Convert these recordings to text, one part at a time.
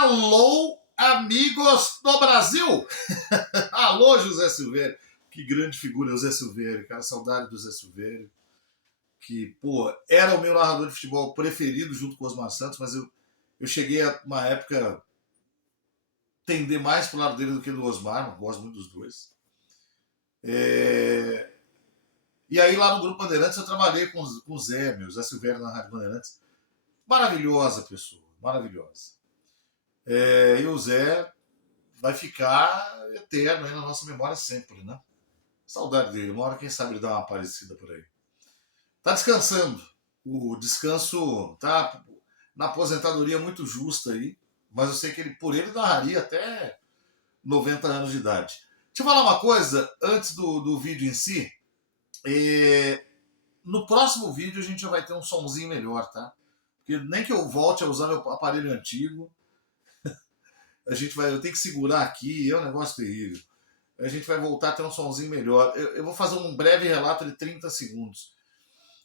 Alô, amigos do Brasil! Alô, José Silvério. Que grande figura, José Silvério, cara. Saudade do José Silvério. Que, pô, era o meu narrador de futebol preferido junto com o Osmar Santos, mas eu cheguei a uma época tender mais pro lado dele do que do Osmar, gosto muito dos dois. E aí lá no Grupo Bandeirantes eu trabalhei com o Zé, meu, Zé Silvério na Rádio Bandeirantes. Maravilhosa pessoa, maravilhosa. E o Zé vai ficar eterno aí na nossa memória sempre, né? Saudade dele, uma hora quem sabe ele dá uma aparecida por aí. Tá descansando. O descanso tá na aposentadoria muito justa aí, mas eu sei que por ele narraria até 90 anos de idade. Deixa eu falar uma coisa antes do vídeo em si. No próximo vídeo a gente já vai ter um somzinho melhor, tá? Porque nem que eu volte a usar meu aparelho antigo, eu tenho que segurar aqui, é um negócio terrível. A gente vai voltar a ter um somzinho melhor. Eu vou fazer um breve relato de 30 segundos.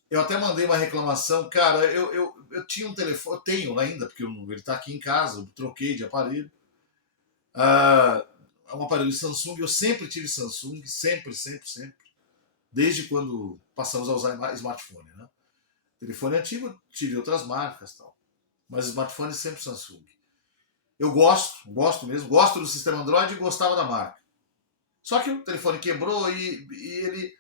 Eu até mandei uma reclamação, cara, eu tinha um telefone, eu tenho ainda, porque ele está aqui em casa, eu troquei de aparelho. Um aparelho Samsung, eu sempre tive Samsung, sempre. Desde quando passamos a usar smartphone, né? Telefone antigo, tive outras marcas e tal. Mas smartphone sempre Samsung. Eu gosto mesmo, gosto do sistema Android e gostava da marca. Só que o telefone quebrou e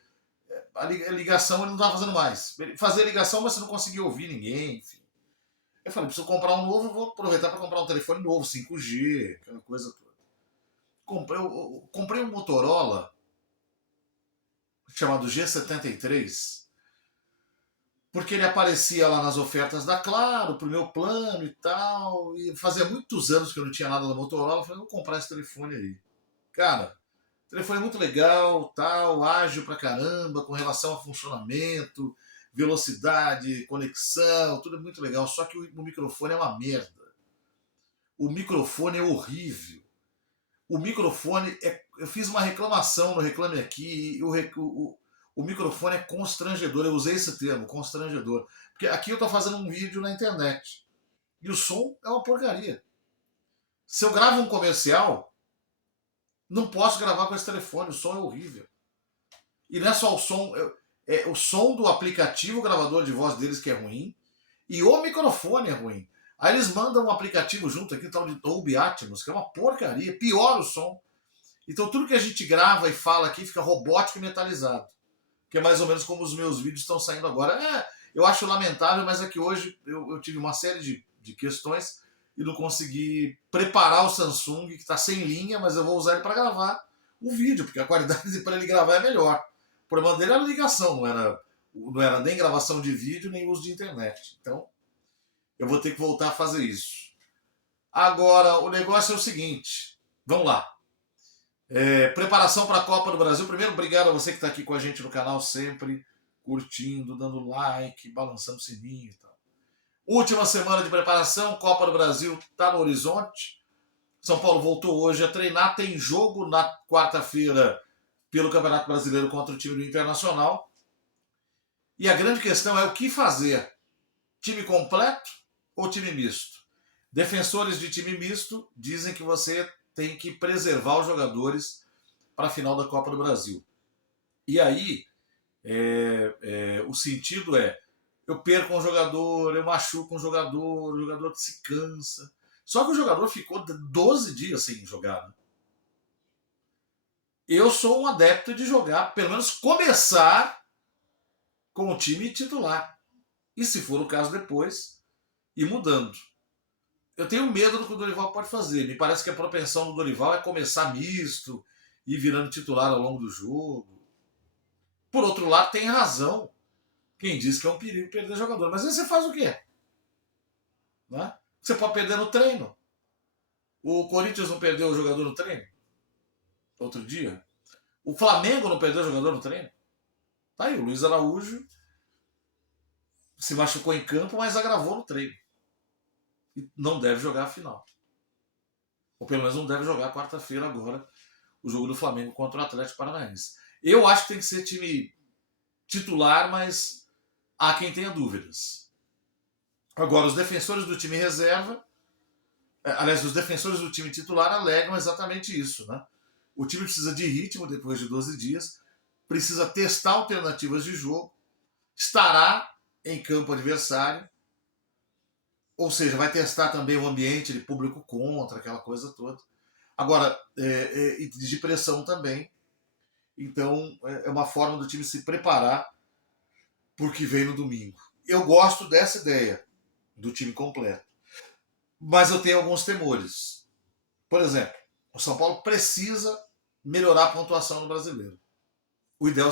a ligação ele não estava fazendo mais. Ele fazia ligação, mas você não conseguia ouvir ninguém, enfim. Eu falei, preciso comprar um novo, vou aproveitar para comprar um telefone novo, 5G, aquela coisa toda. Eu comprei um Motorola chamado G73, porque ele aparecia lá nas ofertas da Claro, pro meu plano e tal, e fazia muitos anos que eu não tinha nada da Motorola, eu falei, vou comprar esse telefone aí. Cara, o telefone é muito legal, tal, ágil pra caramba, com relação a funcionamento, velocidade, conexão, tudo é muito legal, só que o microfone é uma merda. O microfone é horrível. O microfone eu fiz uma reclamação no Reclame Aqui, e o microfone é constrangedor. Eu usei esse termo, constrangedor. Porque aqui eu estou fazendo um vídeo na internet. E o som é uma porcaria. Se eu gravo um comercial, não posso gravar com esse telefone. O som é horrível. E não é só o som. É o som do aplicativo, o gravador de voz deles que é ruim. E o microfone é ruim. Aí eles mandam um aplicativo junto aqui, tal de Dolby Atmos, que é uma porcaria. Piora o som. Então tudo que a gente grava e fala aqui fica robótico e metalizado. Que é mais ou menos como os meus vídeos estão saindo agora. Eu acho lamentável, mas é que hoje eu tive uma série de questões e não consegui preparar o Samsung, que está sem linha, mas eu vou usar ele para gravar o vídeo, porque a qualidade para ele gravar é melhor. O problema dele era a ligação, não era nem gravação de vídeo, nem uso de internet. Então, eu vou ter que voltar a fazer isso. Agora, o negócio é o seguinte. Vamos lá. Preparação para a Copa do Brasil. Primeiro, obrigado a você que está aqui com a gente no canal sempre, curtindo, dando like, balançando o sininho e tal. Última semana de preparação, Copa do Brasil está no horizonte. São Paulo voltou hoje a treinar, tem jogo na quarta-feira pelo Campeonato Brasileiro contra o time do Internacional. E a grande questão é o que fazer. Time completo ou time misto? Defensores de time misto dizem que você tem que preservar os jogadores para a final da Copa do Brasil. E aí, o sentido eu perco um jogador, eu machuco um jogador, o jogador se cansa. Só que o jogador ficou 12 dias sem jogar. Né? Eu sou um adepto de jogar, pelo menos começar com o time titular. E se for o caso depois, ir mudando. Eu tenho medo do que o Dorival pode fazer. Me parece que a propensão do Dorival é começar misto e virando titular ao longo do jogo. Por outro lado, tem razão quem diz que é um perigo perder jogador. Mas aí você faz o quê? Né? Você pode perder no treino. O Corinthians não perdeu o jogador no treino? Outro dia. O Flamengo não perdeu o jogador no treino? Tá aí, o Luiz Araújo se machucou em campo, mas agravou no treino. E não deve jogar a final. Ou pelo menos não deve jogar quarta-feira agora o jogo do Flamengo contra o Atlético Paranaense. Eu acho que tem que ser time titular, mas há quem tenha dúvidas. Agora, os defensores do time reserva Aliás, os defensores do time titular alegam exatamente isso, né? O time precisa de ritmo depois de 12 dias, precisa testar alternativas de jogo, estará em campo adversário, ou seja, vai testar também o ambiente de público contra, aquela coisa toda. Agora, de pressão também. Então, é uma forma do time se preparar para o que vem no domingo. Eu gosto dessa ideia do time completo. Mas eu tenho alguns temores. Por exemplo, o São Paulo precisa melhorar a pontuação no Brasileiro. O ideal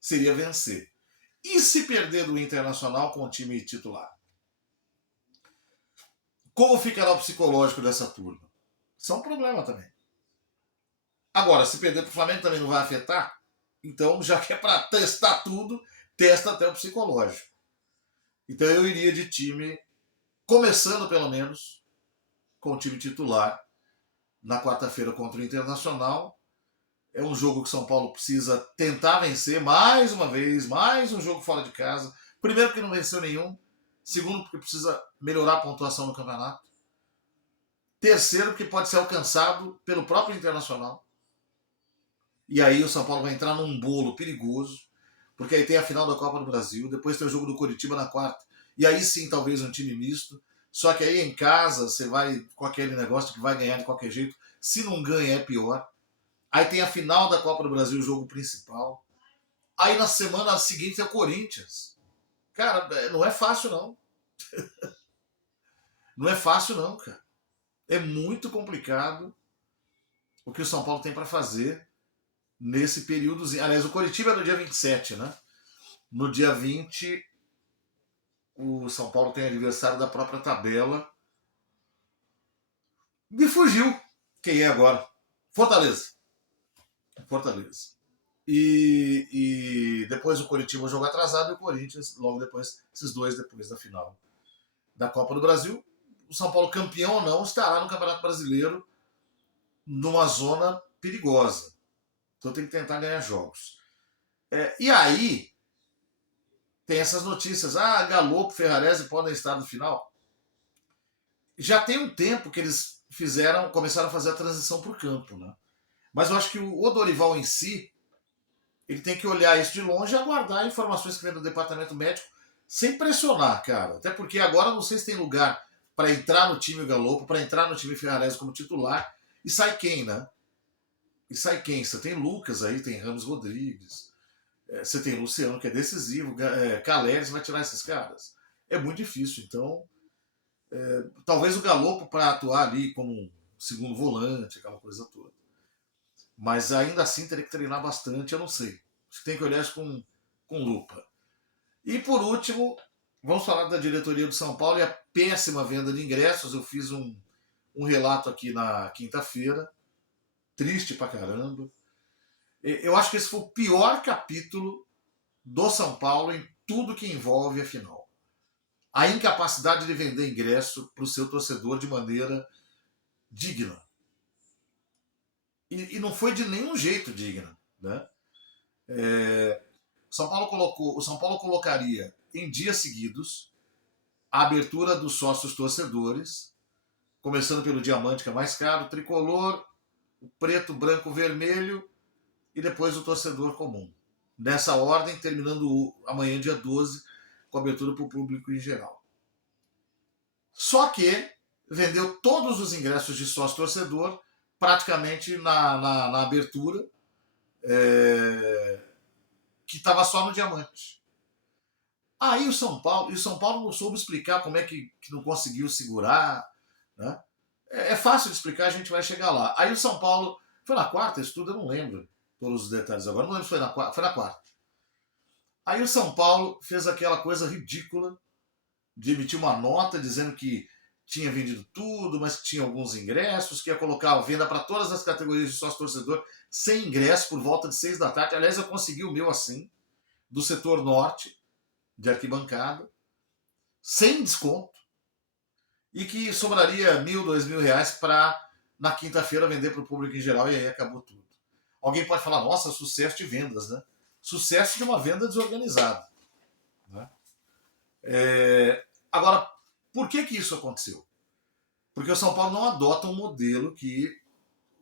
seria vencer. E se perder do Internacional com o time titular? Como ficará o psicológico dessa turma? Isso é um problema também. Agora, se perder para o Flamengo também não vai afetar? Então, já que é para testar tudo, testa até o psicológico. Então eu iria de time, começando pelo menos, com o time titular, na quarta-feira contra o Internacional. É um jogo que o São Paulo precisa tentar vencer mais uma vez, mais um jogo fora de casa. Primeiro porque não venceu nenhum. Segundo porque precisa melhorar a pontuação no campeonato. Terceiro porque pode ser alcançado pelo próprio Internacional. E aí o São Paulo vai entrar num bolo perigoso, porque aí tem a final da Copa do Brasil, depois tem o jogo do Coritiba na quarta, e aí sim talvez um time misto, só que aí em casa você vai com aquele negócio que vai ganhar de qualquer jeito, se não ganha é pior. Aí tem a final da Copa do Brasil, o jogo principal. Aí na semana seguinte é o Corinthians. Cara, não é fácil não. Não é fácil não, cara. É muito complicado o que o São Paulo tem para fazer nesse períodozinho. Aliás, o Coritiba é no dia 27, né? No dia 20, o São Paulo tem aniversário da própria tabela. Me fugiu. Quem é agora? Fortaleza. Fortaleza. E depois o Coritiba jogo atrasado e o Corinthians logo depois, esses dois depois da final da Copa do Brasil. O São Paulo, campeão ou não, estará no Campeonato Brasileiro numa zona perigosa. Então tem que tentar ganhar jogos. E aí tem essas notícias. Galopo, Ferrarese podem estar no final. Já tem um tempo que eles começaram a fazer a transição para o campo, né? Mas eu acho que o Dorival em si, ele tem que olhar isso de longe e aguardar informações que vem do departamento médico sem pressionar, cara. Até porque agora não sei se tem lugar para entrar no time Galopo, para entrar no time Ferrarese como titular. E sai quem, né? E sai quem? Você tem Lucas aí, tem Ramos Rodrigues, você tem Luciano, que é decisivo, Caleres vai tirar esses caras. É muito difícil. Então, talvez o Galopo para atuar ali como um segundo volante, aquela coisa toda. Mas ainda assim teria que treinar bastante, eu não sei. Acho que tem que olhar isso com lupa. E por último, vamos falar da diretoria do São Paulo e a péssima venda de ingressos. Eu fiz um relato aqui na quinta-feira. Triste pra caramba. Eu acho que esse foi o pior capítulo do São Paulo em tudo que envolve a final. A incapacidade de vender ingresso para o seu torcedor de maneira digna. E não foi de nenhum jeito digna, né? O São Paulo colocaria em dias seguidos a abertura dos sócios torcedores, começando pelo diamante, que é mais caro, tricolor, o preto, branco, vermelho e depois o torcedor comum. Nessa ordem, terminando amanhã, dia 12, com abertura para o público em geral. Só que vendeu todos os ingressos de sócio torcedor praticamente na abertura, que estava só no diamante. Aí o São Paulo não soube explicar como é que não conseguiu segurar, né? É fácil de explicar, a gente vai chegar lá. Aí o São Paulo, foi na quarta isso tudo, eu não lembro todos os detalhes agora, não lembro se foi na quarta. Aí o São Paulo fez aquela coisa ridícula de emitir uma nota dizendo que tinha vendido tudo, mas que tinha alguns ingressos, que ia colocar a venda para todas as categorias de sócio-torcedor sem ingresso por volta de 6 da tarde. Aliás, eu consegui o meu assim, do setor norte, de arquibancada, sem desconto, e que sobraria R$1.000, R$2.000 para na quinta-feira vender para o público em geral, e aí acabou tudo. Alguém pode falar, nossa, sucesso de vendas, né? Sucesso de uma venda desorganizada. Né? Agora, por que isso aconteceu? Porque o São Paulo não adota um modelo que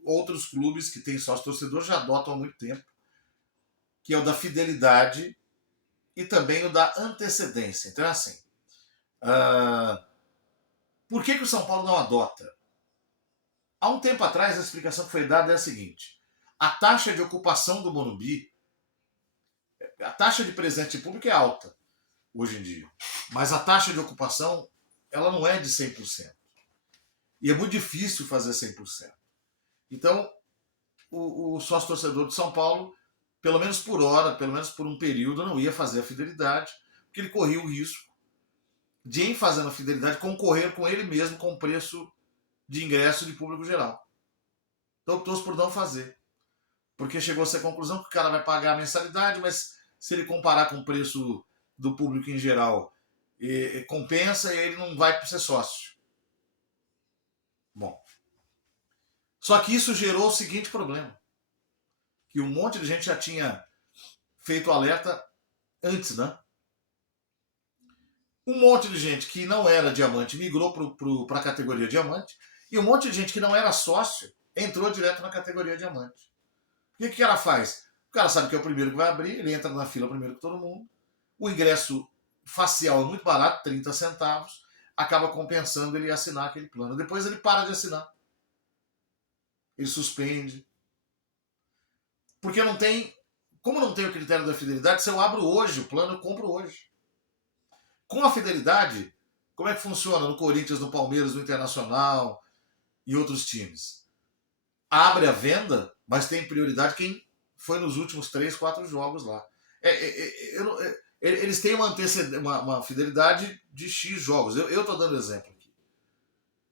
outros clubes que têm sócio torcedor já adotam há muito tempo, que é o da fidelidade e também o da antecedência. Então é assim, por que o São Paulo não adota? Há um tempo atrás a explicação que foi dada é a seguinte: a taxa de ocupação do Morumbi, a taxa de presente público é alta hoje em dia, mas a taxa de ocupação ela não é de 100%. E é muito difícil fazer 100%. Então, o sócio torcedor de São Paulo, pelo menos por hora, pelo menos por um período, não ia fazer a fidelidade, porque ele corria o risco de, em fazendo a fidelidade, concorrer com ele mesmo com o preço de ingresso de público geral. Então, optou por não fazer. Porque chegou-se à conclusão que o cara vai pagar a mensalidade, mas se ele comparar com o preço do público em geral, compensa e ele não vai ser sócio. Bom, só que isso gerou o seguinte problema, que um monte de gente já tinha feito alerta antes, né? Um monte de gente que não era diamante migrou para a categoria diamante, e um monte de gente que não era sócio entrou direto na categoria diamante. O que o cara faz? O cara sabe que é o primeiro que vai abrir, ele entra na fila primeiro que todo mundo, o ingresso facial é muito barato, 30 centavos, acaba compensando ele assinar aquele plano. Depois ele para de assinar. Ele suspende. Porque não tem. Como não tem o critério da fidelidade, se eu abro hoje o plano, eu compro hoje. Com a fidelidade, como é que funciona no Corinthians, no Palmeiras, no Internacional e outros times? Abre a venda, mas tem prioridade quem foi nos últimos 3, 4 jogos lá. Eles têm uma fidelidade de X jogos. Eu estou dando exemplo aqui.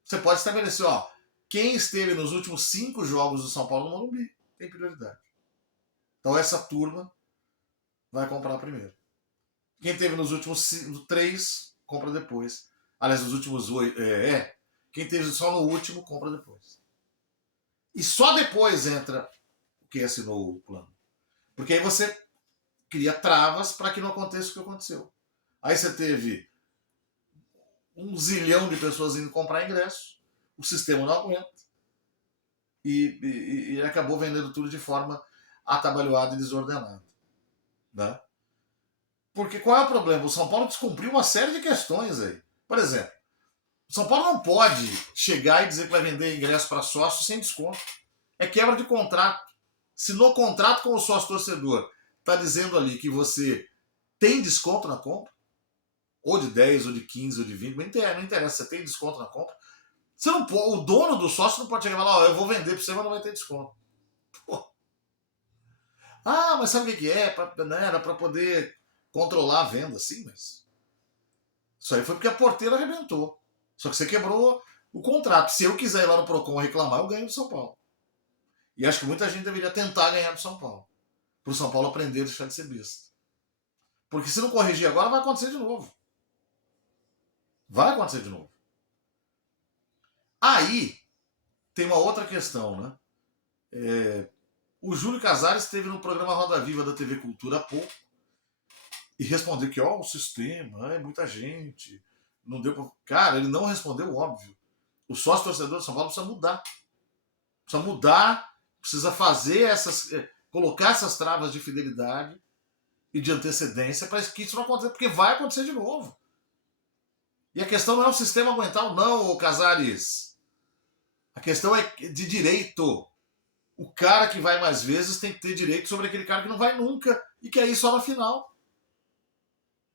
Você pode estabelecer, ó, quem esteve nos últimos 5 jogos do São Paulo no Morumbi tem prioridade. Então essa turma vai comprar primeiro. Quem esteve nos últimos 3, compra depois. Aliás, nos últimos 8, quem esteve só no último, compra depois. E só depois entra quem assinou o plano. Porque aí você cria travas para que não aconteça o que aconteceu. Aí você teve 1 zilhão de pessoas indo comprar ingresso, o sistema não aguenta e acabou vendendo tudo de forma atabalhoada e desordenada. Né? Porque qual é o problema? O São Paulo descumpriu uma série de questões aí. Por exemplo, o São Paulo não pode chegar e dizer que vai vender ingresso para sócio sem desconto. É quebra de contrato. Se no contrato com o sócio torcedor está dizendo ali que você tem desconto na compra, ou de 10, ou de 15, ou de 20, não interessa, você tem desconto na compra. Você não pode, o dono do sócio não pode chegar e falar, ó, eu vou vender para você, mas não vai ter desconto. Pô. Ah, mas sabe o que é? Era para poder controlar a venda, sim, mas isso aí foi porque a porteira arrebentou. Só que você quebrou o contrato. Se eu quiser ir lá no Procon reclamar, eu ganho do São Paulo. E acho que muita gente deveria tentar ganhar do São Paulo. Para o São Paulo aprender a deixar de ser besta. Porque se não corrigir agora, vai acontecer de novo. Vai acontecer de novo. Aí, tem uma outra questão, né? O Júlio Casares esteve no programa Roda Viva da TV Cultura há pouco e respondeu que, ó, o sistema, é muita gente, não deu pra... Cara, ele não respondeu o óbvio. O sócio torcedor de São Paulo precisa mudar. Precisa mudar, precisa fazer essas... colocar essas travas de fidelidade e de antecedência para que isso não aconteça, porque vai acontecer de novo. E a questão não é o sistema aguentar ou não, Casares. A questão é de direito. O cara que vai mais vezes tem que ter direito sobre aquele cara que não vai nunca e quer ir só na final.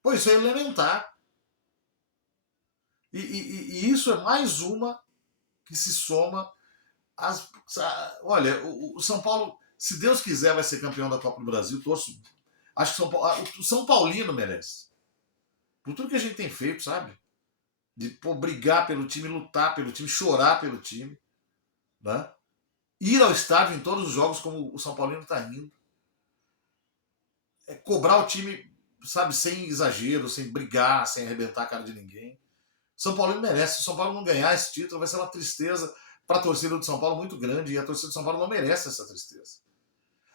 Pô, isso é elementar. E isso é mais uma que se soma às... Olha, o São Paulo, se Deus quiser, vai ser campeão da Copa do Brasil. Torço. Acho que o São Paulino merece. Por tudo que a gente tem feito, sabe? De brigar pelo time, lutar pelo time, chorar pelo time. Né? Ir ao estádio em todos os jogos como o São Paulino está indo. Cobrar o time, sabe, sem exagero, sem brigar, sem arrebentar a cara de ninguém. São Paulo merece. Se o São Paulo não ganhar esse título, vai ser uma tristeza para a torcida do São Paulo muito grande. E a torcida do São Paulo não merece essa tristeza.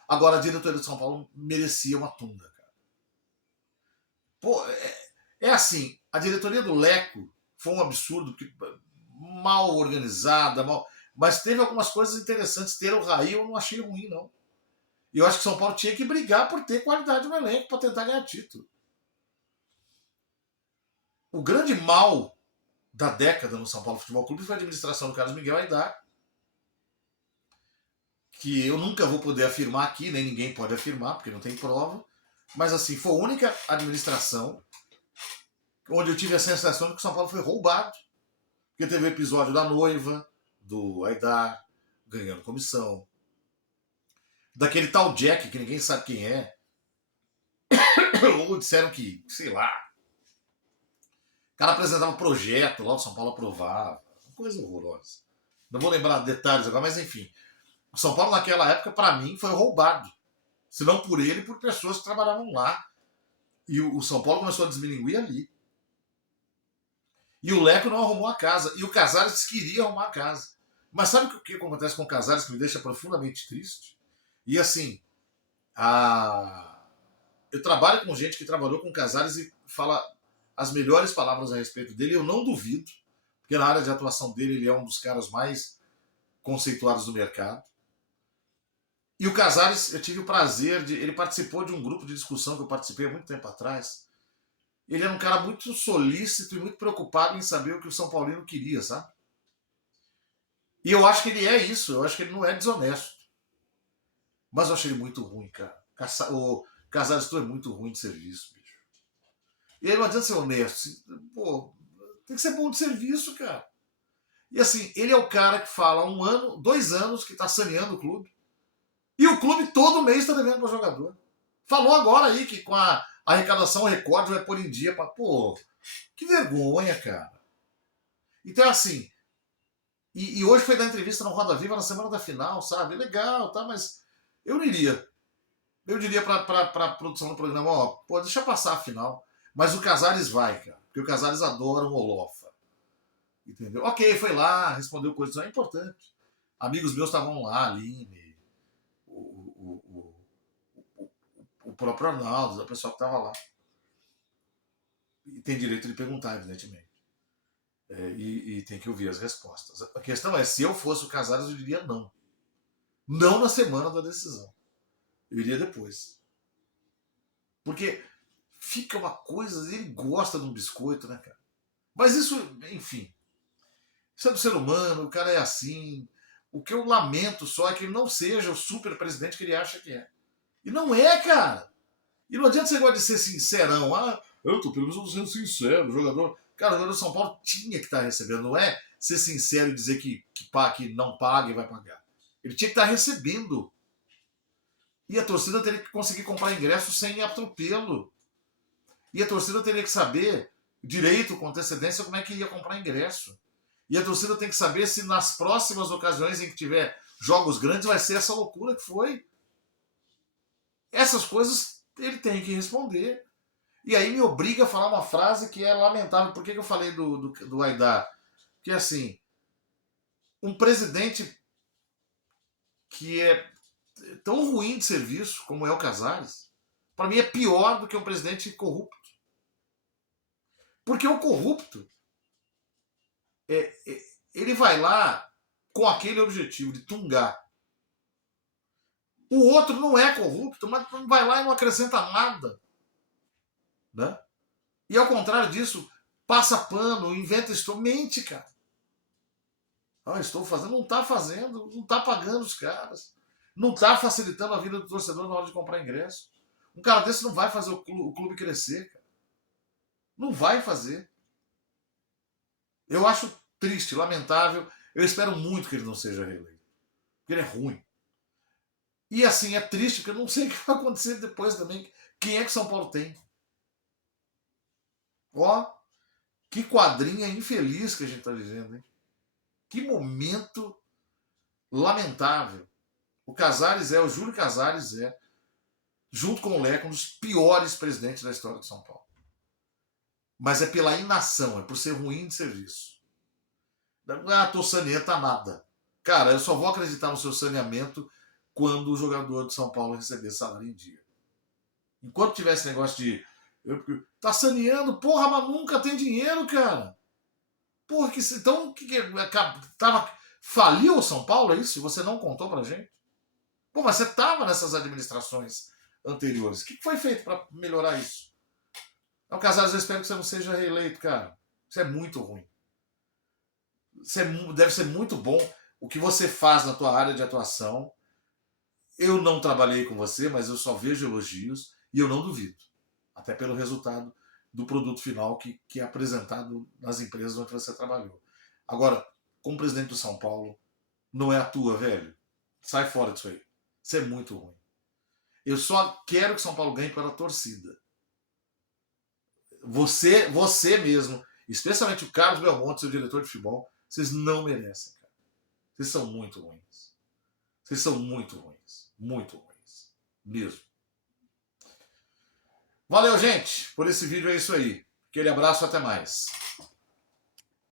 Agora, a diretoria do São Paulo merecia uma tunda, cara. Pô, é assim, a diretoria do Leco foi um absurdo, porque mal organizada, mal. Mas teve algumas coisas interessantes. Ter o Raí eu não achei ruim, não. E eu acho que o São Paulo tinha que brigar por ter qualidade no elenco para tentar ganhar título. O grande mal da década no São Paulo Futebol Clube foi a administração do Carlos Miguel Aidar, que eu nunca vou poder afirmar aqui, nem ninguém pode afirmar, porque não tem prova, mas assim, foi a única administração onde eu tive a sensação de que o São Paulo foi roubado, porque teve o episódio da noiva, do Aidar, ganhando comissão, daquele tal Jack, que ninguém sabe quem é, ou disseram que, sei lá, o cara apresentava um projeto lá, o São Paulo aprovava, coisa horrorosa. Não vou lembrar detalhes agora, mas enfim, o São Paulo naquela época, para mim, foi roubado. Se não por ele, por pessoas que trabalhavam lá. E o São Paulo começou a desmilinguir ali. E o Leco não arrumou a casa. E o Casares queria arrumar a casa. Mas sabe o que acontece com o Casares que me deixa profundamente triste? E assim, eu trabalho com gente que trabalhou com o Casares e fala as melhores palavras a respeito dele. Eu não duvido, porque na área de atuação dele ele é um dos caras mais conceituados do mercado. E o Casares, eu tive o prazer de. Ele participou de um grupo de discussão que eu participei há muito tempo atrás. Ele era um cara muito solícito e muito preocupado em saber o que o São Paulino queria, sabe? E eu acho que ele é isso, eu acho que ele não é desonesto. Mas eu achei ele muito ruim, cara. O Casares tu é muito ruim de serviço, bicho. E aí não adianta ser honesto. Pô, tem que ser bom de serviço, cara. E assim, ele é o cara que fala há 1 ano, 2 anos que tá saneando o clube. E o clube todo mês está devendo para o jogador. Falou agora aí que com a arrecadação recorde vai pôr em dia. Pô, que vergonha, cara. Então, assim, e hoje foi dar entrevista no Roda Viva na semana da final, sabe? Legal, tá? Mas eu não iria. Eu diria para a produção do programa, ó, pô, deixa passar a final. Mas o Casares vai, cara. Porque o Casares adora o Molofa. Entendeu? Ok, foi lá, respondeu coisas, é importante. Amigos meus estavam lá, Aline, o próprio Arnaldo, a pessoa que estava lá. E tem direito de perguntar, evidentemente. E tem que ouvir as respostas. A questão é, se eu fosse o Casares, eu diria não. Não na semana da decisão. Eu iria depois. Porque fica uma coisa, ele gosta de um biscoito, né, cara? Mas isso, enfim. Isso é do ser humano, o cara é assim. O que eu lamento só é que ele não seja o super presidente que ele acha que é. E não é, cara. E não adianta você gosta de ser sincerão. Ah, eu tô pelo menos sendo sincero. O jogador. Cara, o jogador do São Paulo tinha que estar recebendo. Não é ser sincero e dizer que não paga e vai pagar. Ele tinha que estar recebendo. E a torcida teria que conseguir comprar ingresso sem atropelo. E a torcida teria que saber direito, com antecedência, como é que ia comprar ingresso. E a torcida tem que saber se nas próximas ocasiões em que tiver jogos grandes vai ser essa loucura que foi. Essas coisas ele tem que responder. E aí me obriga a falar uma frase que é lamentável. Por que eu falei do Aidar? Que é assim, um presidente que é tão ruim de serviço como é o Casares, para mim é pior do que um presidente corrupto. Porque o corrupto, ele vai lá com aquele objetivo de tungar. O outro não é corrupto, mas vai lá e não acrescenta nada. Né? E ao contrário disso, passa pano, inventa história, mente, cara. Ah, estou fazendo, não está fazendo, não está pagando os caras, não está facilitando a vida do torcedor na hora de comprar ingresso. Um cara desse não vai fazer o clube crescer, cara. Não vai fazer. Eu acho triste, lamentável. Eu espero muito que ele não seja reeleito. Porque ele é ruim. E assim, é triste, porque eu não sei o que vai acontecer depois também. Quem é que São Paulo tem? Ó, que quadrinha infeliz que a gente está vivendo, hein? Que momento lamentável. O Júlio Casares junto com o Leco, um dos piores presidentes da história de São Paulo. Mas é pela inação, é por ser ruim de serviço. Ah, tô saneando, tá nada. Cara, eu só vou acreditar no seu saneamento quando o jogador de São Paulo receber salário em dia. Enquanto tiver esse negócio de tá saneando, porra, mas nunca tem dinheiro, cara. Porra, então, faliu o São Paulo, é isso? Você não contou pra gente? Pô, mas você estava nessas administrações anteriores. O que foi feito para melhorar isso? Então, Casares, eu espero que você não seja reeleito, cara. Isso é muito ruim. Deve ser muito bom o que você faz na tua área de atuação. Eu não trabalhei com você, mas eu só vejo elogios e eu não duvido. Até pelo resultado do produto final que é apresentado nas empresas onde você trabalhou. Agora, como presidente do São Paulo, não é a tua, velho. Sai fora disso aí. Isso é muito ruim. Eu só quero que São Paulo ganhe pela torcida. Você mesmo, especialmente o Carlos Belmonte, seu diretor de futebol, vocês não merecem, cara. Vocês são muito ruins. Vocês são muito ruins. Muito ruins. Mesmo. Valeu, gente, por esse vídeo. É isso aí. Aquele abraço, até mais.